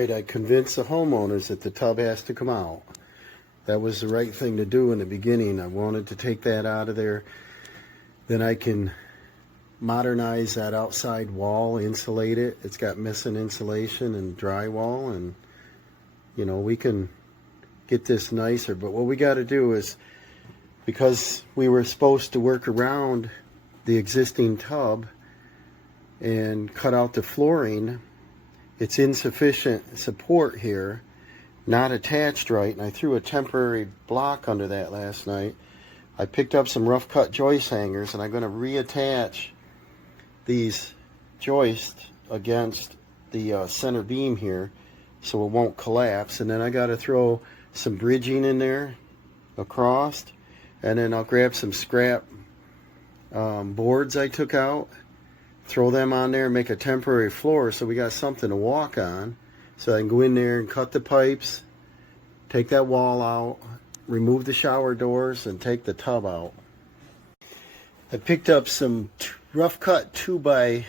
Alright, I convinced the homeowners that the tub has to come out. That was the right thing to do in the beginning. I wanted to take that out of there. Then I can modernize that outside wall, insulate it. It's got missing insulation and drywall, and you know, we can get this nicer. But what we got to do is, because we were supposed to work around the existing tub and cut out the flooring, it's insufficient support here, not attached right, and I threw a temporary block under that last night. I picked up some rough cut joist hangers, and I'm going to reattach these joists against the center beam here so it won't collapse. And then I got to throw some bridging in there across, and then I'll grab some scrap boards I took out, throw them on there and make a temporary floor so we got something to walk on, so I can go in there and cut the pipes, take that wall out, remove the shower doors, and take the tub out. I picked up some rough cut 2x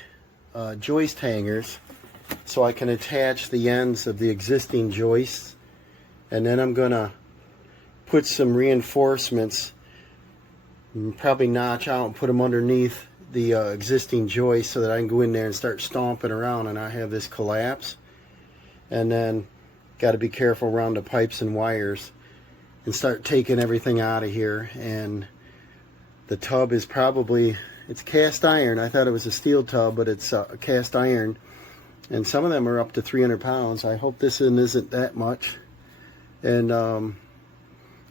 joist hangers so I can attach the ends of the existing joists, and then I'm gonna put some reinforcements, probably notch out and put them underneath the existing joist so that I can go in there and start stomping around and not have this collapse. And then got to be careful around the pipes and wires and start taking everything out of here. And the tub is probably, it's cast iron. I thought it was a steel tub, but it's cast iron, and some of them are up to 300 pounds. I hope this one isn't that much. And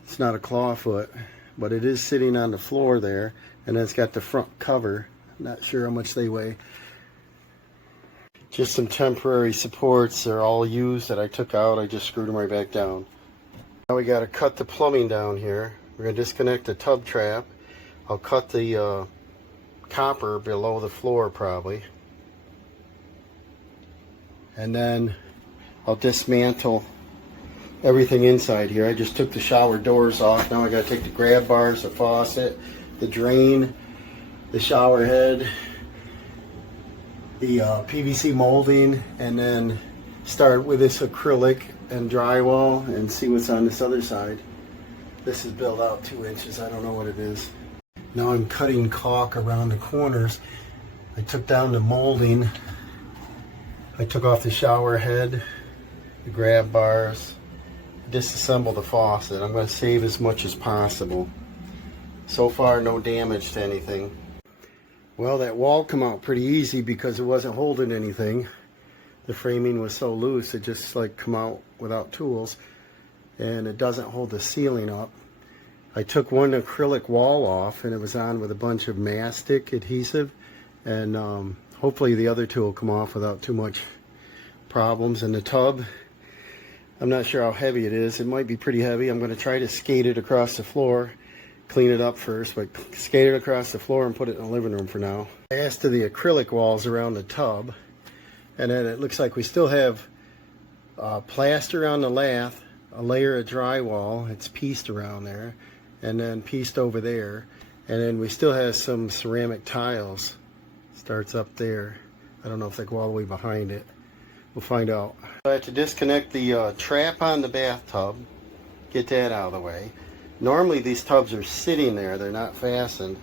it's not a clawfoot, but it is sitting on the floor there, and it's got the front cover. Not sure how much they weigh. Just some temporary supports. They're all used that I took out. I just screwed them right back down. Now we got to cut the plumbing down here. We're going to disconnect the tub trap. I'll cut the copper below the floor probably, and then I'll dismantle everything inside here. I just took the shower doors off. Now I got to take the grab bars, the faucet, the drain, the shower head, the PVC molding, and then start with this acrylic and drywall and see what's on this other side. This is built out 2 inches. I don't know what it is. Now I'm cutting caulk around the corners. I took down the molding. I took off the shower head, the grab bars, disassembled the faucet. I'm going to save as much as possible. So far, no damage to anything. Well, that wall come out pretty easy because it wasn't holding anything. The framing was so loose, it just like come out without tools, and it doesn't hold the ceiling up. I took one acrylic wall off, and it was on with a bunch of mastic adhesive, and hopefully the other two will come off without too much problems. And the tub, I'm not sure how heavy it is. It might be pretty heavy. I'm going to try to skate it across the floor, clean it up first, but skate it across the floor and put it in the living room for now. As to the acrylic walls around the tub, and then it looks like we still have plaster on the lath, a layer of drywall, it's pieced around there, and then pieced over there, and then we still have some ceramic tiles. Starts up there. I don't know if they go all the way behind it. We'll find out. I have to disconnect the trap on the bathtub, get that out of the way. Normally these tubs are sitting there, they're not fastened,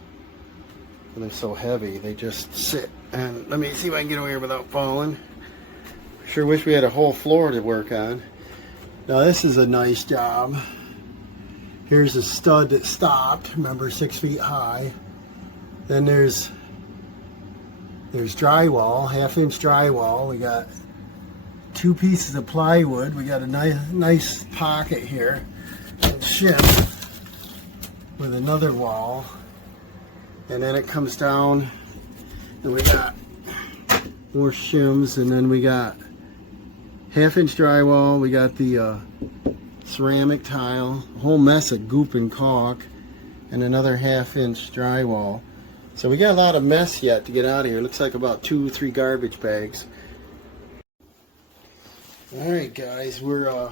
and they're so heavy they just sit. And let me see if I can get over here without falling. Sure wish we had a whole floor to work on. Now this is a nice job. Here's a stud that stopped, remember, 6 feet high. Then there's drywall, 1/2 inch drywall. We got 2 pieces of plywood. We got a nice pocket here and shim with another wall. And then it comes down and we got more shims, and then we got 1/2 inch drywall. We got the ceramic tile, a whole mess of goop and caulk, and another 1/2 inch drywall. So we got a lot of mess yet to get out of here. It looks like about 2 or 3 garbage bags. Alright guys, we're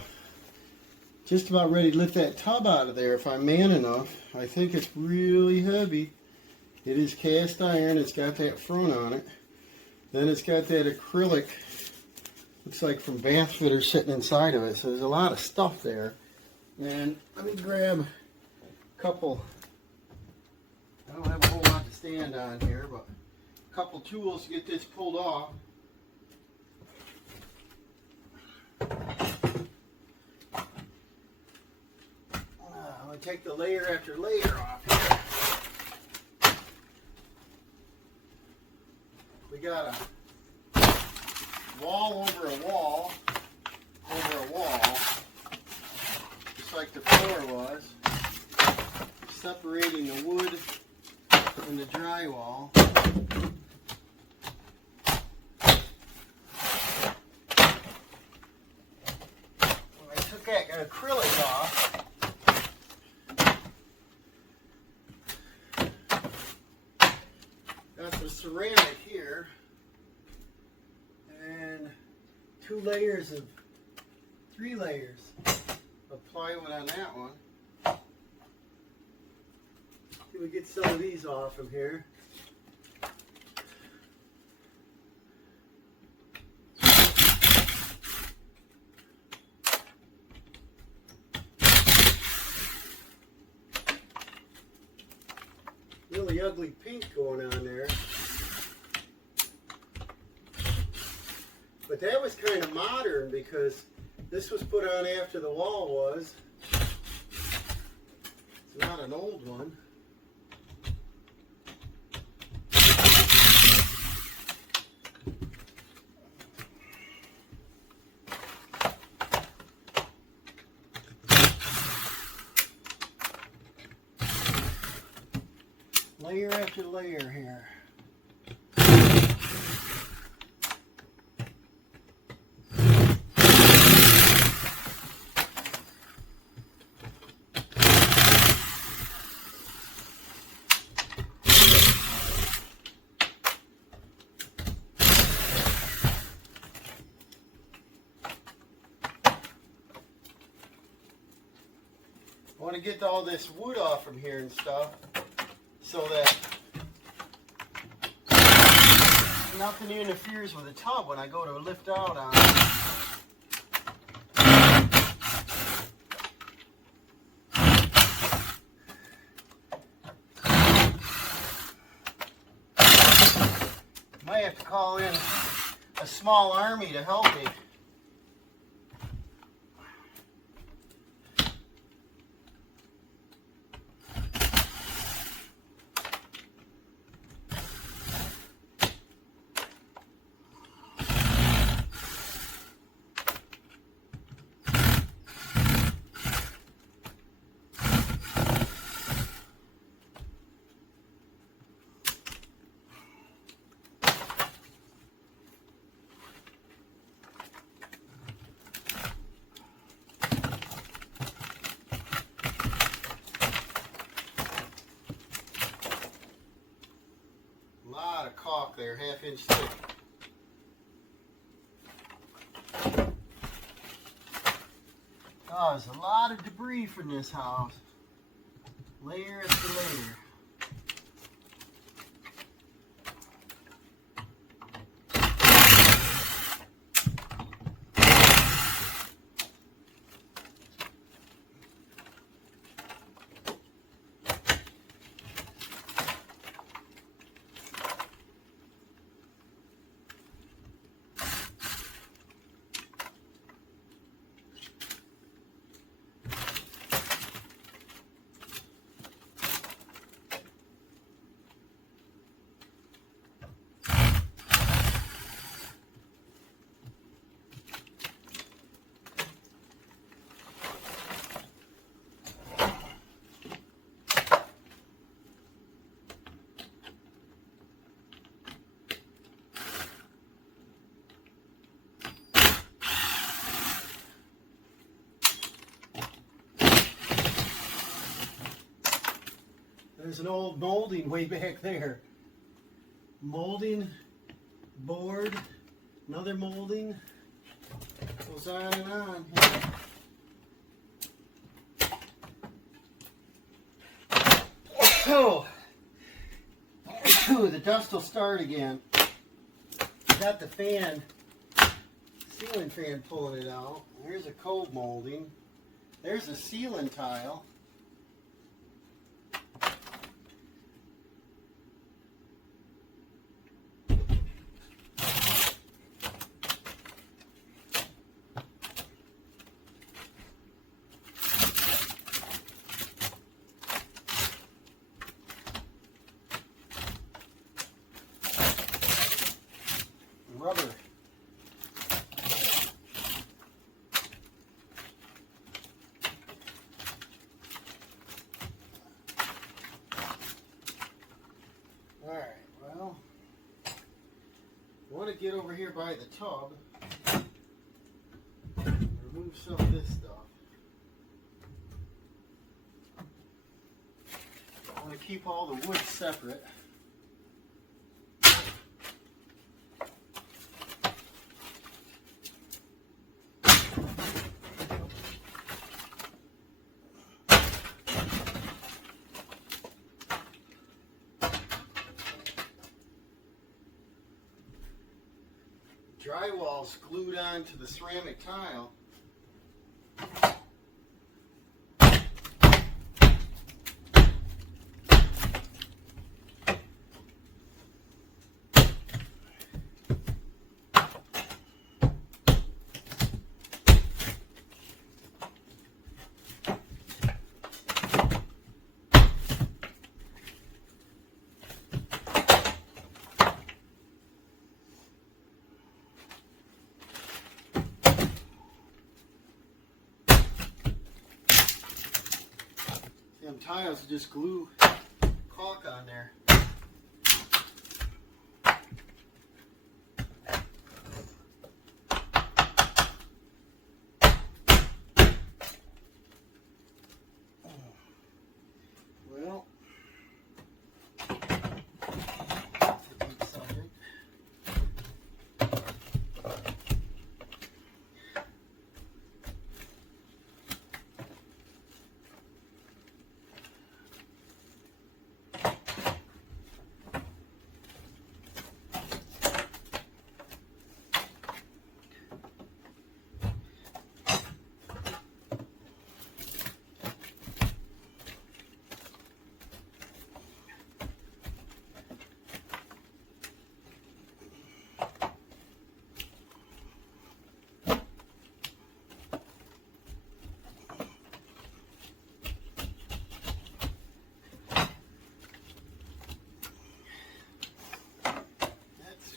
just about ready to lift that tub out of there if I'm man enough. I think it's really heavy. It is cast iron, it's got that front on it. Then it's got that acrylic Looks like from bath fitters sitting inside of it, so there's a lot of stuff there. And let me grab a couple, I don't have a whole lot to stand on here, but a couple tools to get this pulled off. I'm going to take the layer after layer off here. We got a wall over a wall over a wall, just like the floor was, separating the wood and the drywall. When I took that acrylic off, got the ceramic here, and 3 layers of plywood on that one. Can we get some of these off from here? Really ugly pink going on there. But that was kind of modern because this was put on after the wall was. It's not an old one. Layer after layer here. I want to get all this wood off from here and stuff so that nothing interferes with the tub when I go to lift out on it. Might have to call in a small army to help me. Caulk there, 1/2 inch thick. Oh, there's a lot of debris from this house. Layer after layer. There's an old molding way back there. Molding, board, another molding. Goes on and on here. Oh, the dust will start again. Got the fan ceiling fan pulling it out. There's a cove molding. There's a ceiling tile. Rubber. Alright, well, I want to get over here by the tub and remove some of this stuff. I want to keep all the wood separate. Drywall's glued onto the ceramic tile. Them tiles just glue caulk on there. Well, that's a deep subject.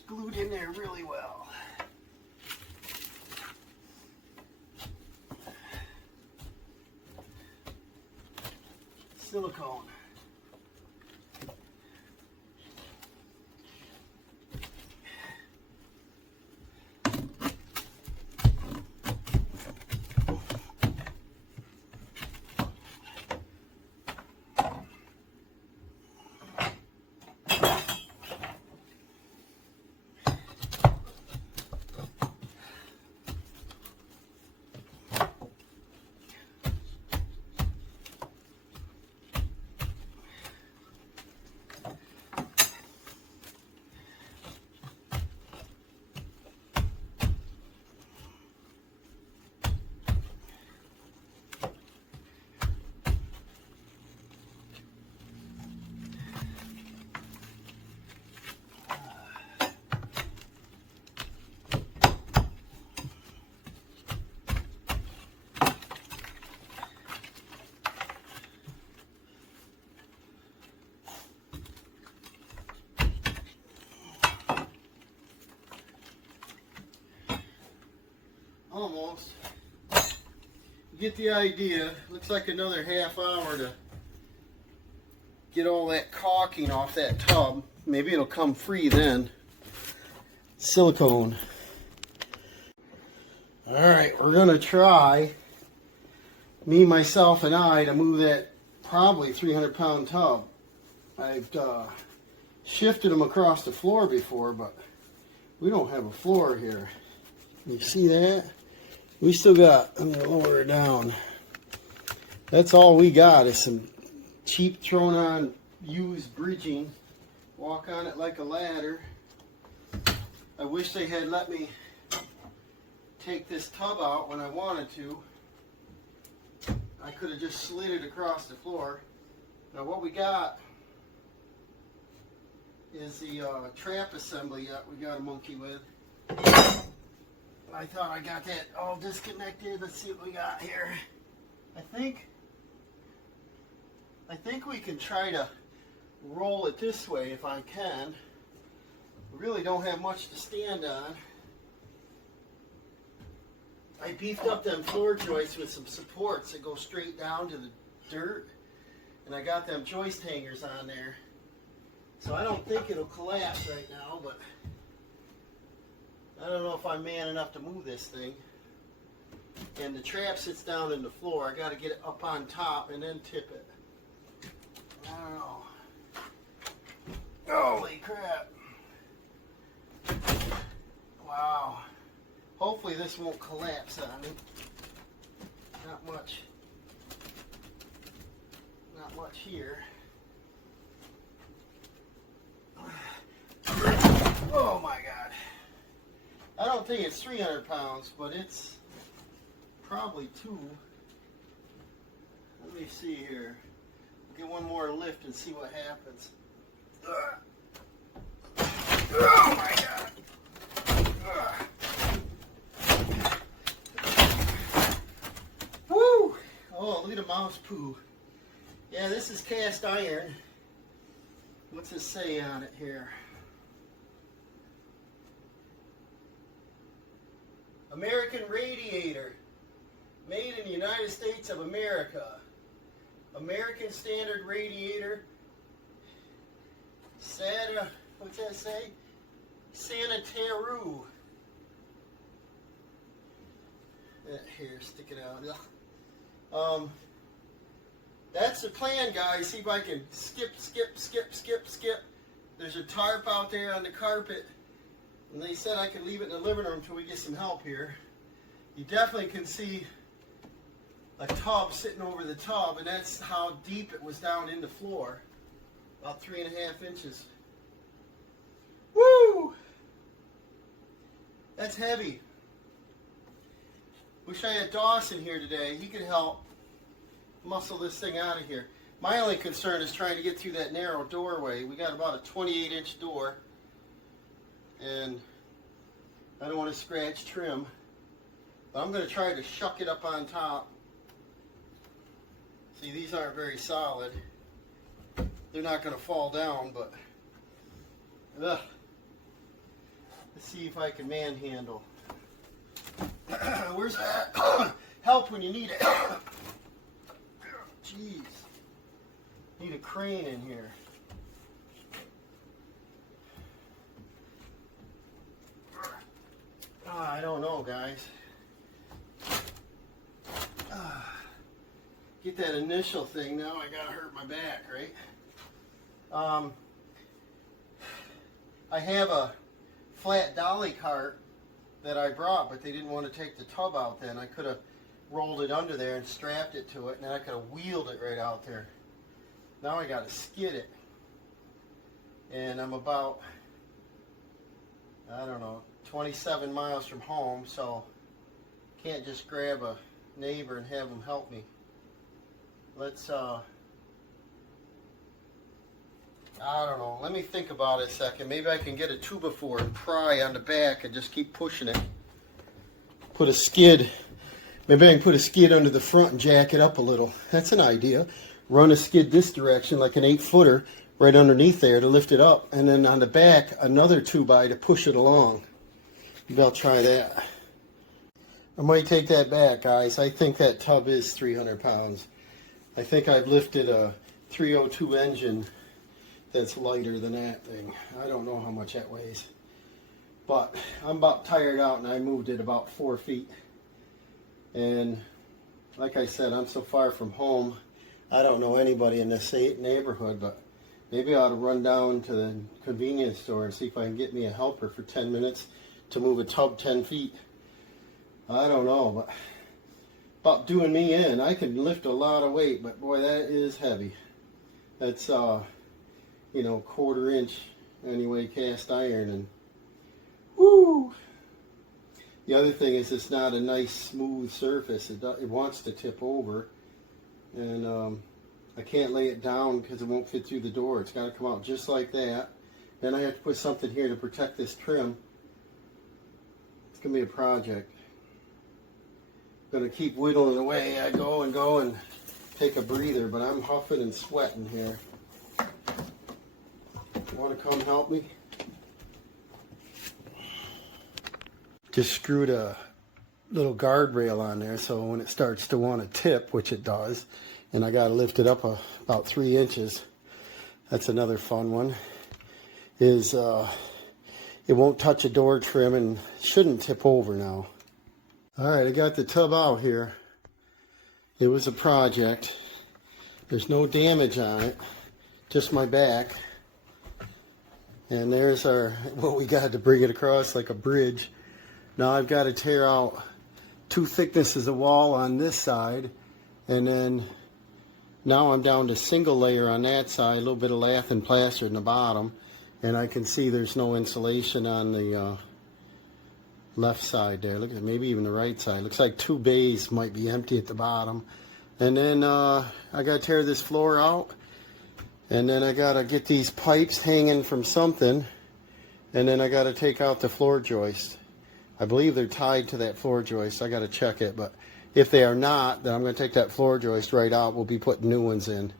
Glued in there really well. Silicone. Almost. You get the idea. Looks like another half hour to get all that caulking off that tub. Maybe it'll come free then. Silicone. Alright, we're going to try, me, myself, and I, to move that probably 300-pound tub. I've shifted them across the floor before, but we don't have a floor here. You see that? We still got, I'm going to lower it down. That's all we got is some cheap thrown on used bridging. Walk on it like a ladder. I wish they had let me take this tub out when I wanted to. I could have just slid it across the floor. Now what we got is the trap assembly that we got to monkey with. I thought I got that all disconnected. Let's see what we got here. I think we can try to roll it this way if I can. We really don't have much to stand on. I beefed up them floor joists with some supports that go straight down to the dirt. And I got them joist hangers on there. So I don't think it'll collapse right now, but I don't know if I'm man enough to move this thing. And the trap sits down in the floor. I got to get it up on top and then tip it. I don't know. Holy crap. Wow. Hopefully this won't collapse on me. Not much here. Oh my God. I don't think it's 300 pounds, but it's probably 2. Let me see here. Get one more lift and see what happens. Oh my God. Woo! Oh, look at the mouse poo. Yeah, this is cast iron. What's it say on it here? American radiator. Made in the United States of America. American standard radiator. What's that say? Sanitaru. Here, stick it out. That's the plan, guys. See if I can skip. There's a tarp out there on the carpet. And they said I could leave it in the living room until we get some help here. You definitely can see a tub sitting over the tub, and that's how deep it was down in the floor. About 3.5 inches. Woo! That's heavy. Wish I had Dawson here today. He could help muscle this thing out of here. My only concern is trying to get through that narrow doorway. We got about a 28-inch door, and I don't want to scratch trim. But I'm going to try to shuck it up on top. See, these aren't very solid. They're not going to fall down, but let's see if I can manhandle. Where's that? Help when you need it. Jeez. Need a crane in here. I don't know, guys. Get that initial thing. Now I gotta hurt my back, right? I have a flat dolly cart that I brought, but they didn't want to take the tub out then. I could have rolled it under there and strapped it to it, and then I could have wheeled it right out there. Now I got to skid it. And I'm about, I don't know, 27 miles from home, so can't just grab a neighbor and have him help me. Let's, I don't know. Let me think about it a second. Maybe I can get a 2x4 and pry on the back and just keep pushing it. Put a skid. Maybe I can put a skid under the front and jack it up a little. That's an idea. Run a skid this direction, like an 8-footer, right underneath there to lift it up. And then on the back, another 2x to push it along. Maybe I'll try that. I might take that back, guys. I think that tub is 300 pounds. I think I've lifted a 302 engine that's lighter than that thing. I don't know how much that weighs. But I'm about tired out, and I moved it about 4 feet. And like I said, I'm so far from home. I don't know anybody in this neighborhood, but maybe I ought to run down to the convenience store and see if I can get me a helper for 10 minutes to move a tub 10 feet. I don't know, but about doing me in. I can lift a lot of weight, but boy, that is heavy. That's, you know, 1/4 inch anyway, cast iron, and whoo! The other thing is it's not a nice smooth surface. It wants to tip over, and I can't lay it down because it won't fit through the door. It's got to come out just like that. Then I have to put something here to protect this trim. It's going to be a project. I'm going to keep whittling away. I go and take a breather, but I'm huffing and sweating here. You want to come help me? Just screwed a little guardrail on there, so when it starts to want to tip, which it does, and I got to lift it up about 3 inches. That's another fun one. Is it won't touch a door trim and shouldn't tip over now. All right, I got the tub out here. It was a project. There's no damage on it, just my back. And there's what we got to bring it across like a bridge. Now I've got to tear out 2 thicknesses of wall on this side, and then now I'm down to single layer on that side, a little bit of lath and plaster in the bottom, and I can see there's no insulation on the left side there. Look at maybe even the right side. Looks like 2 bays might be empty at the bottom. And then I got to tear this floor out, and then I got to get these pipes hanging from something, and then I got to take out the floor joist. I believe they're tied to that floor joist. I got to check it, but if they are not, then I'm going to take that floor joist right out. We'll be putting new ones in.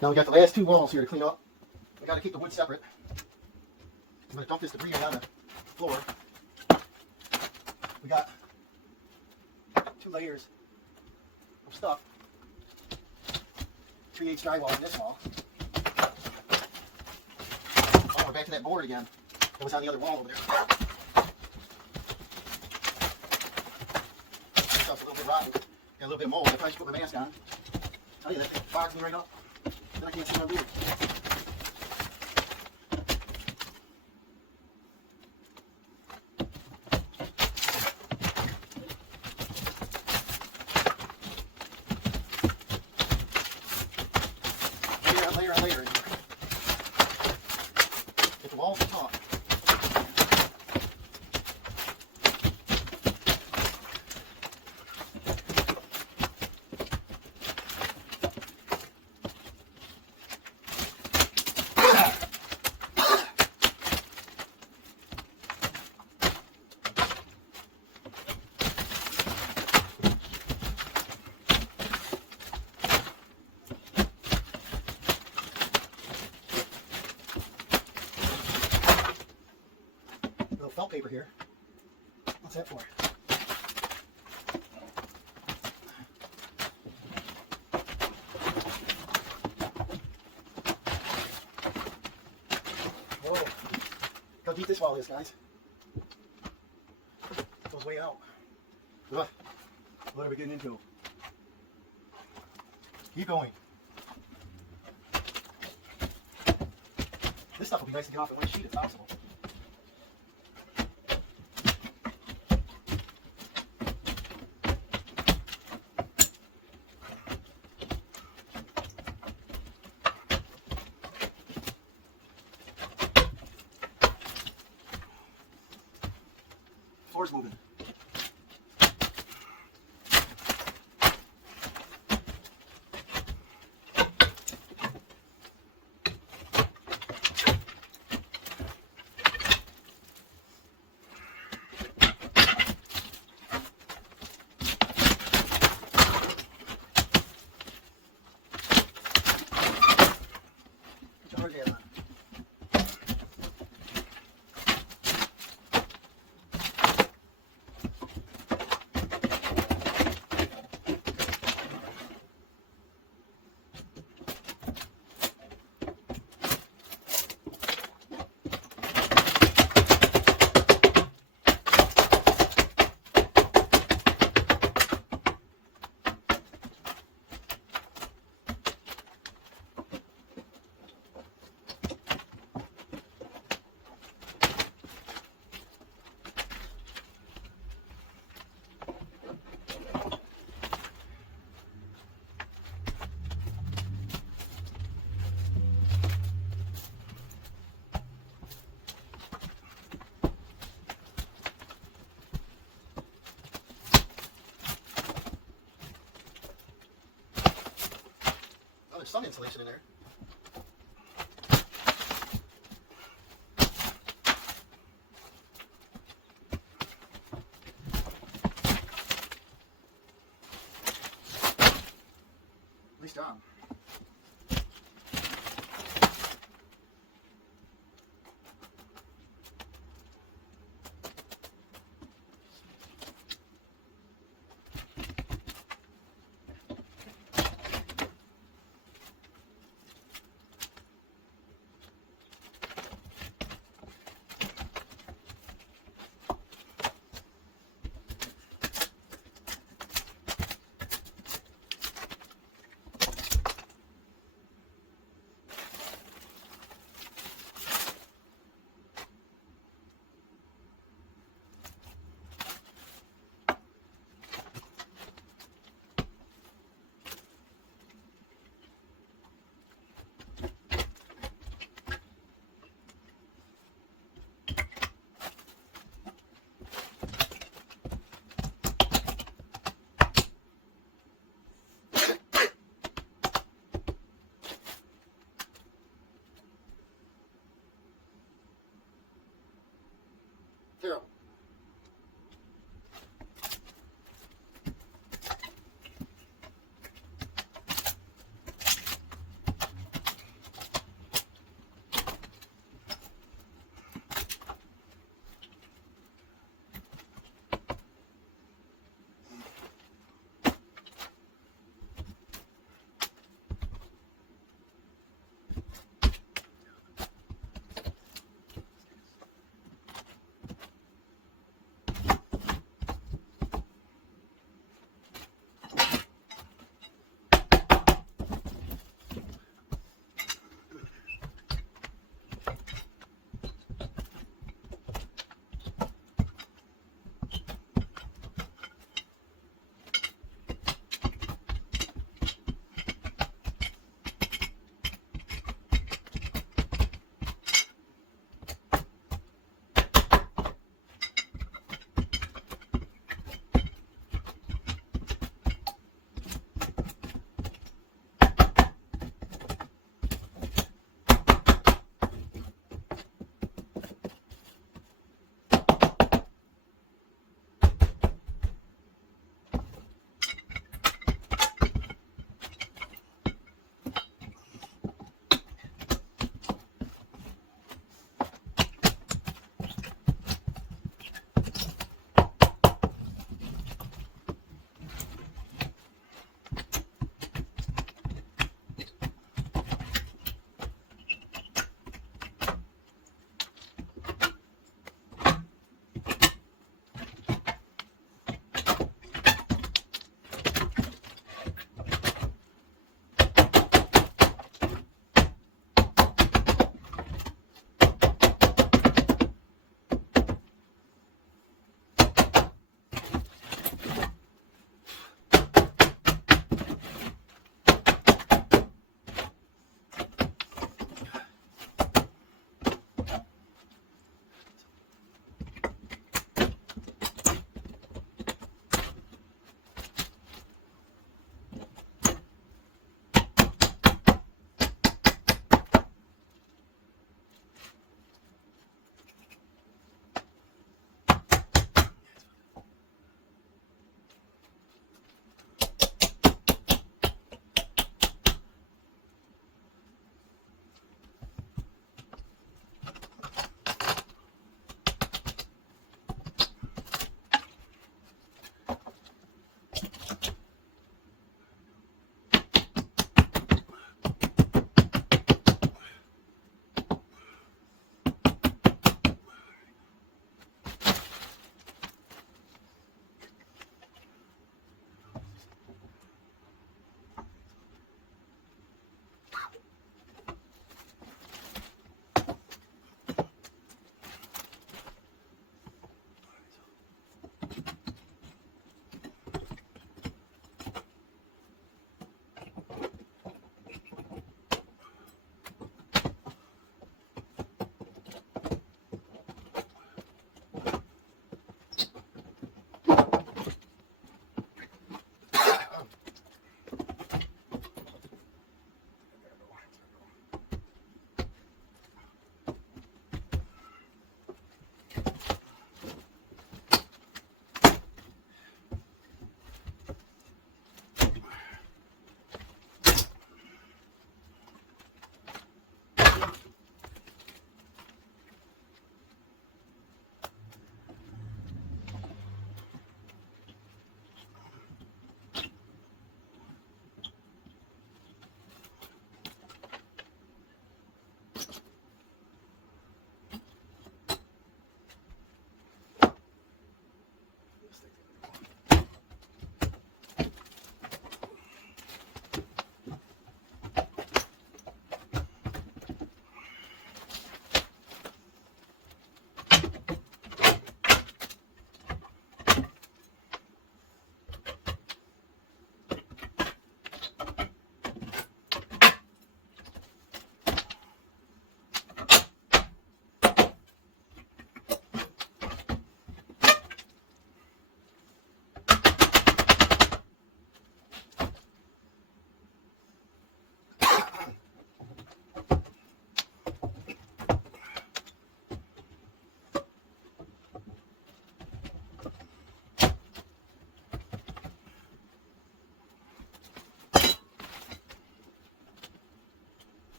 Now we got the last 2 walls here to clean up. We got to keep the wood separate. I'm going to dump this debris on the floor. We got 2 layers of stuff. 3/8 drywall on this wall. Oh, we're back to that board again. That was on the other wall over there. This stuff's a little bit rotten. Got a little bit of mold. I probably should put my mask on. Tell you, that thing fogs me right up. Then I can't see my beard. Layer on layer in here. Get the walls to talk. Felt paper here. What's that for? Whoa. Look how deep this wall is, guys. It goes way out. What are we getting into? Keep going. This stuff will be nice to get off in one sheet if possible. Floor's moving. insulation in there. Nice job.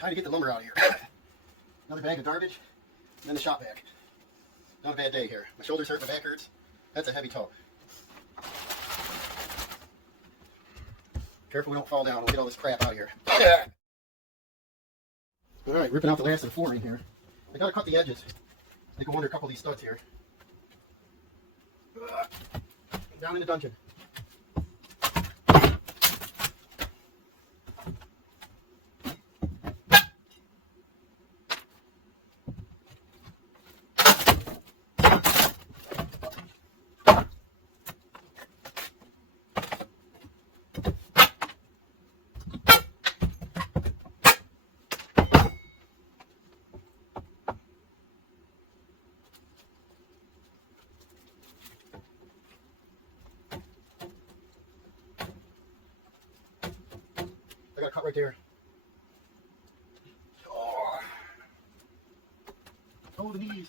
Time to get the lumber out of here. Another bag of garbage, and then the shop vac. Not a bad day here. My shoulders hurt, my back hurts. That's a heavy tug. Careful we don't fall down. We'll get all this crap out of here. Alright, ripping out the last of the flooring here. I gotta cut the edges. I go under a couple of these studs here. Down in the dungeon. I got a cut right there. Oh, the knees.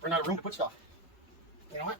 Run out of room to put stuff. You know what?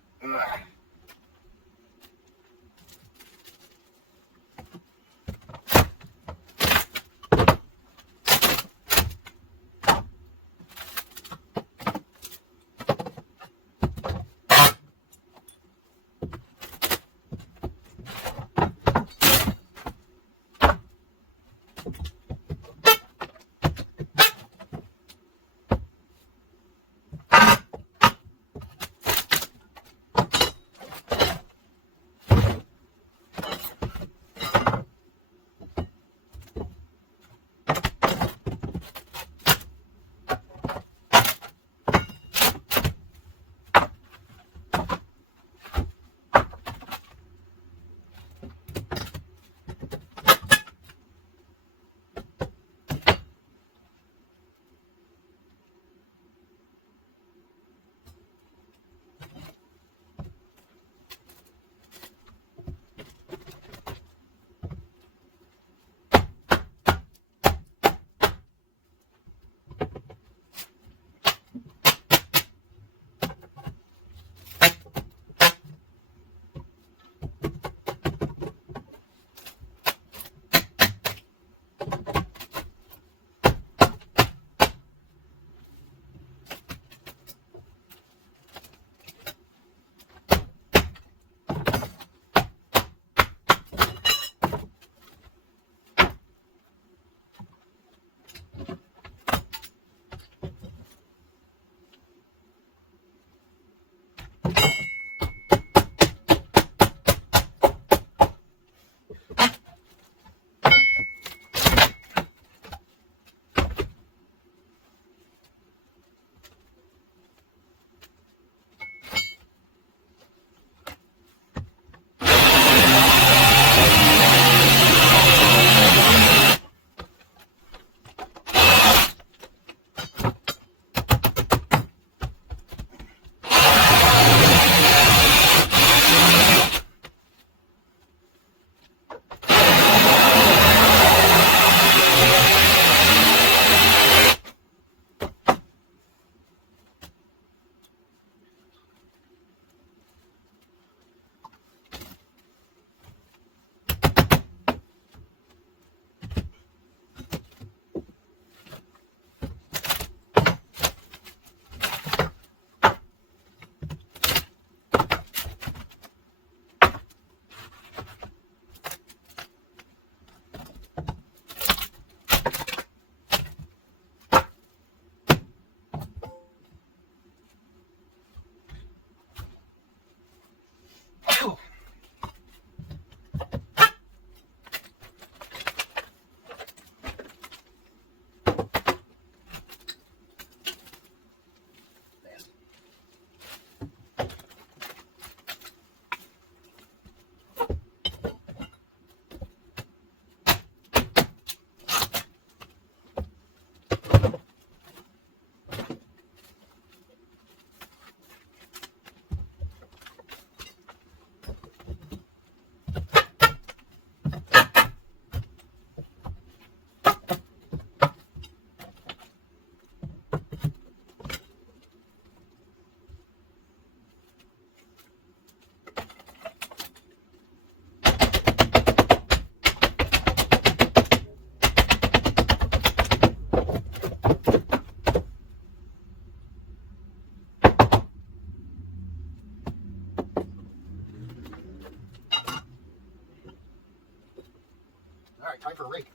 Alright, time for a rake.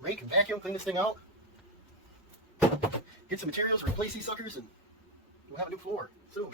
Rake and vacuum, clean this thing out. Get some materials, replace these suckers, and we'll have a new floor soon.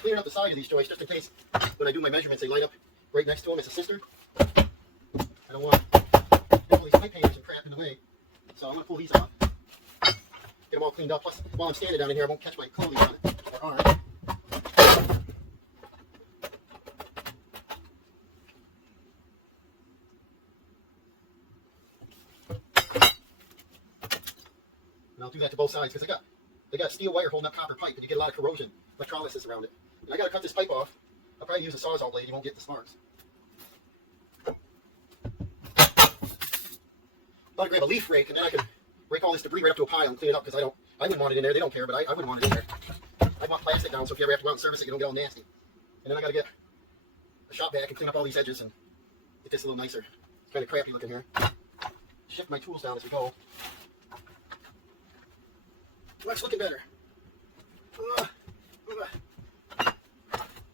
Clearing up the side of these joists just in case when I do my measurements they light up right next to them as a sister. I don't want all these pipe hangers and crap in the way, so I'm going to pull these off. Get them all cleaned up. Plus, while I'm standing down in here, I won't catch my clothing on it, or arm. And I'll do that to both sides because they got steel wire holding up copper pipe, and you get a lot of corrosion, electrolysis around it. And I got to cut this pipe off. I'll probably use a Sawzall blade. You won't get the sparks. Thought I'd grab a leaf rake, and then I could rake all this debris right up to a pile and clean it up because I wouldn't want it in there. They don't care, but I wouldn't want it in there. I want plastic down so if you ever have to go out and service it, you don't get all nasty. And then I got to get a shop vac and clean up all these edges and get this a little nicer. It's kind of crappy looking here. Shift my tools down as we go. That's looking better.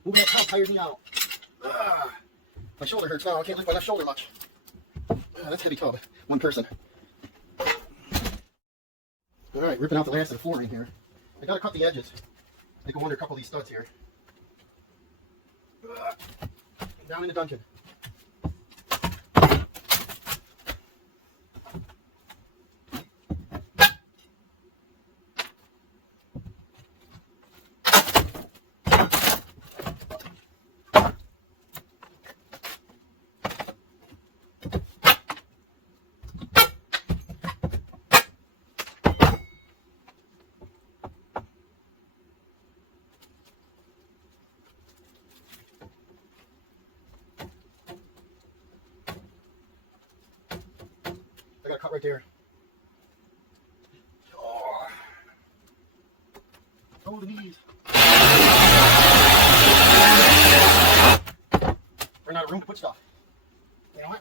Moving that top tires me out. My shoulder hurts now. I can't lift my left shoulder much. That's a heavy tub. One person. Alright, ripping out the last of the flooring here. I gotta cut the edges. They go under a couple of these studs here. Down in the dungeon. I got a cut right there. Oh, the knees. Running out of room to put stuff. You know what?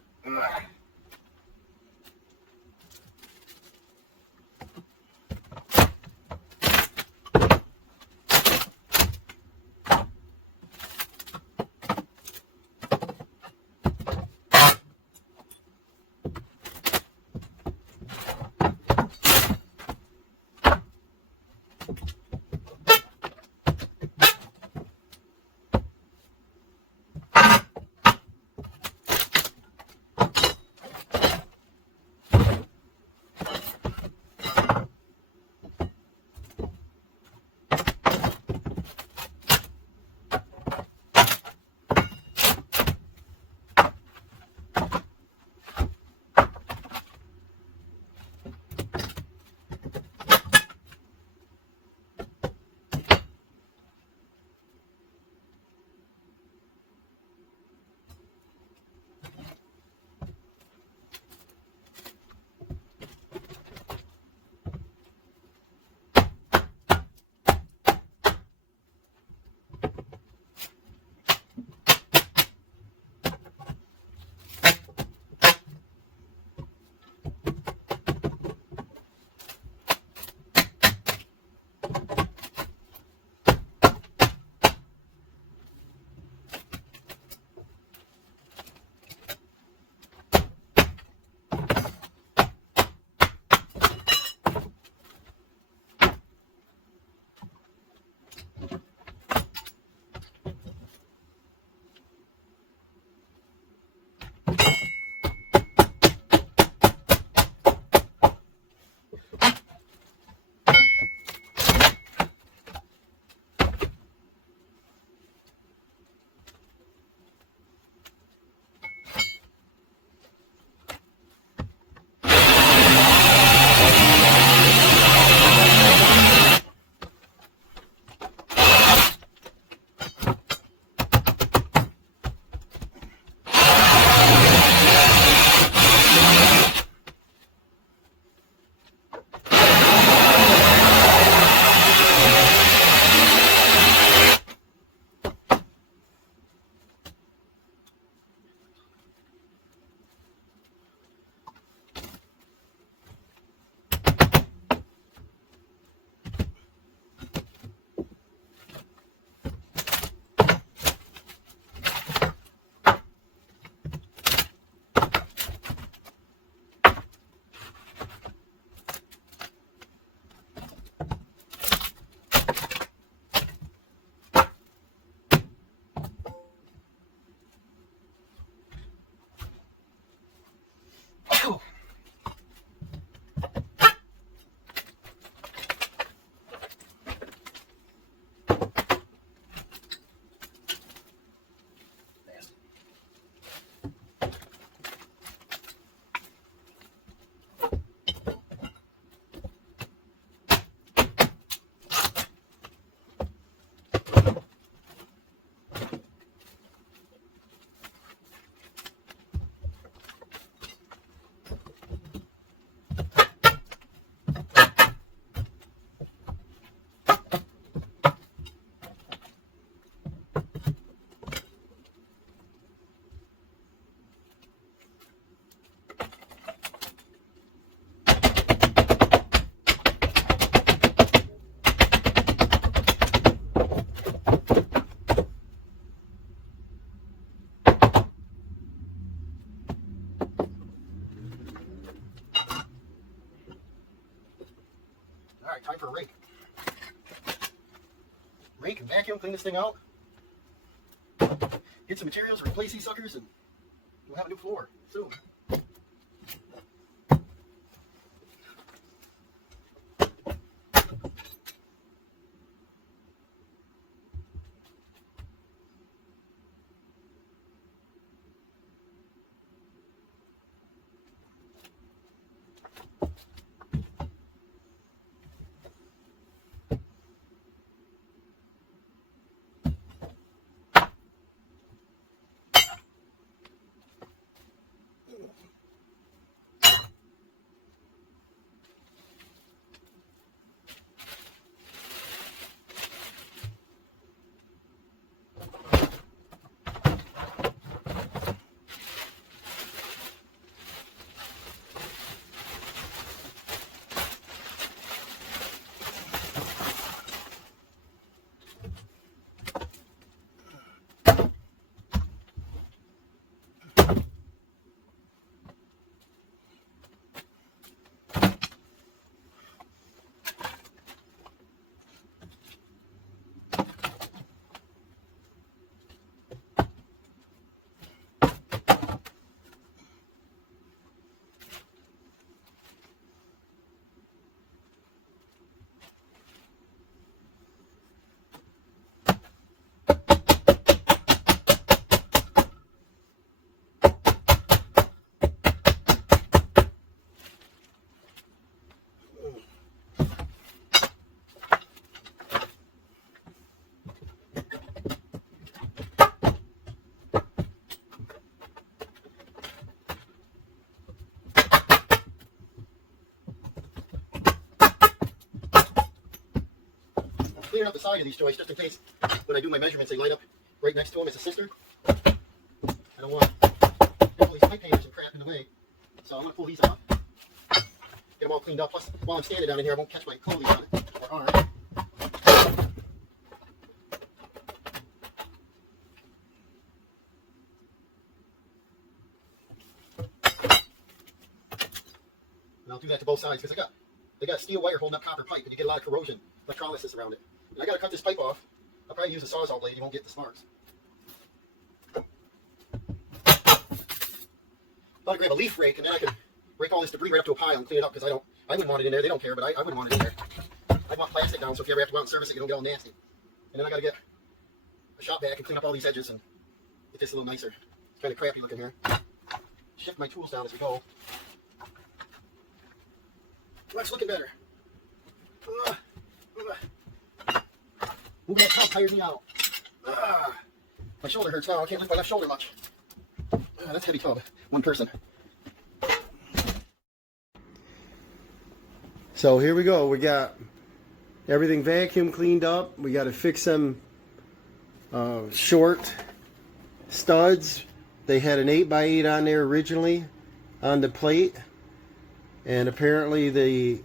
All right, time for a rake. Rake and vacuum, clean this thing out. Get some materials, replace these suckers, and we'll have a new floor soon. Clearing up the side of these joists just in case when I do my measurements they light up right next to them as a sister. I don't want all these pipe hangers and crap in the way. So I'm going to pull these off. Get them all cleaned up. Plus, while I'm standing down in here, I won't catch my clothing on it. Or arm. And I'll do that to both sides because they got steel wire holding up copper pipe and you get a lot of corrosion, electrolysis around it. And I got to cut this pipe off. I'll probably use a Sawzall blade. You won't get the sparks. Thought I'd grab a leaf rake and then I could rake all this debris right up to a pile and clean it up because I wouldn't want it in there. They don't care, but I wouldn't want it in there. I want plastic down so if you ever have to go out and service it, you don't get all nasty. And then I got to get a shop vac and clean up all these edges and get this a little nicer. It's kind of crappy looking here. Shift my tools down as we go. That's looking better. Moving that top tires me out. My shoulder hurts now. I can't lift my left shoulder much. That's a heavy tub. One person. So here we go. We got everything vacuum cleaned up. We got to fix them short studs. They had an 8x8 on there originally on the plate. And apparently the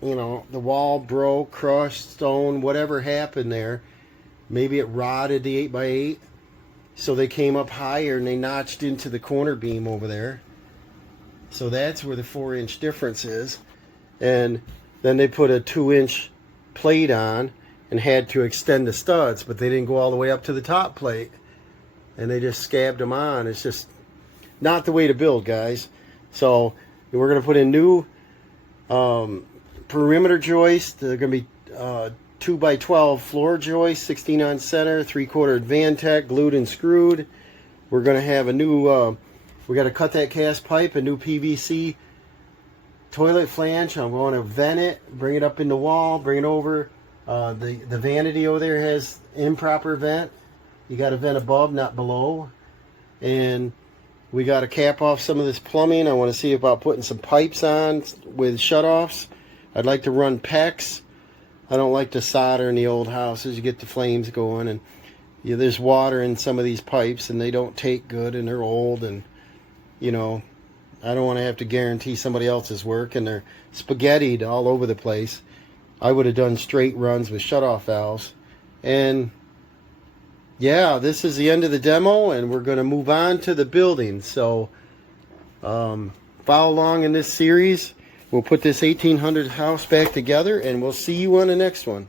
wall broke, crushed stone, whatever happened there. Maybe it rotted the 8x8. So they came up higher and they notched into the corner beam over there. So that's where the 4-inch difference is. And then they put a 2-inch plate on and had to extend the studs, but they didn't go all the way up to the top plate. And they just scabbed them on. It's just not the way to build, guys. So we're going to put in new perimeter joists. They're going to be 2x12 floor joists, 16 on center, 3/4 Advantech, glued and screwed. We're going to have a new, we got to cut that cast pipe, a new PVC toilet flange. I'm going to vent it, bring it up in the wall, bring it over. The vanity over there has improper vent. You got to vent above, not below. And we got to cap off some of this plumbing. I want to see about putting some pipes on with shutoffs. I'd like to run PEX. I don't like to solder in the old houses. You get the flames going, and there's water in some of these pipes, and they don't take good, and they're old, and I don't want to have to guarantee somebody else's work, and they're spaghettied all over the place. I would have done straight runs with shutoff valves. And yeah, this is the end of the demo, and we're going to move on to the building. So follow along in this series. we'll put this 1800 house back together, and we'll see you on the next one.